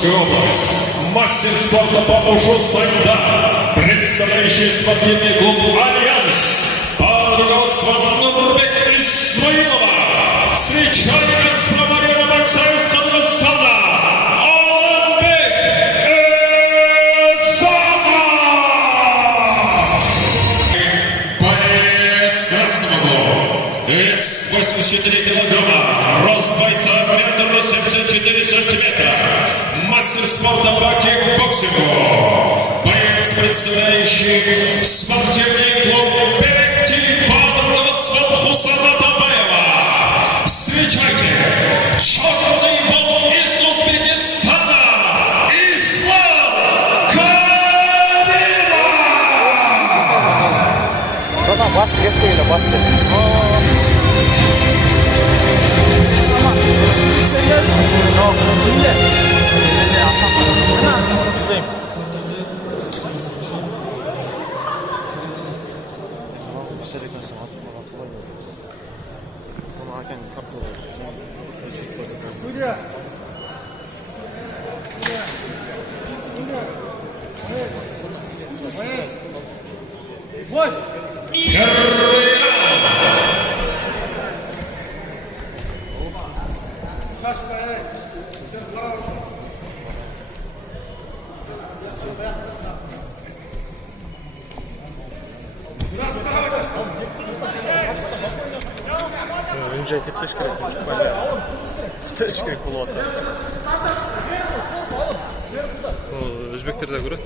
Московская область. Мастер спорта по ушу со льда, представляющий спортивный клуб «Альянс» под руководством Нурбека Исмаилова. Встречаем экс-промарина бойца из Казахстана Аланбек Эсамов. Боец красного вес 84 килограмма, рост бойца 1,74 сантиметра. Мастер спорта по кикбоксингу, боец, представляющий спортивный клуб «Берети» под руководством Хусана Табаева. Встречайте, черный волк из Узбекистана, Ислам Каримов! Buradan baş presiyle başladı. Ama senin yok dinle. Nasıl buradayım? Önce tepkiş gerek. Tepkiş gerek bulup atlar. Özbekler de görüyor da.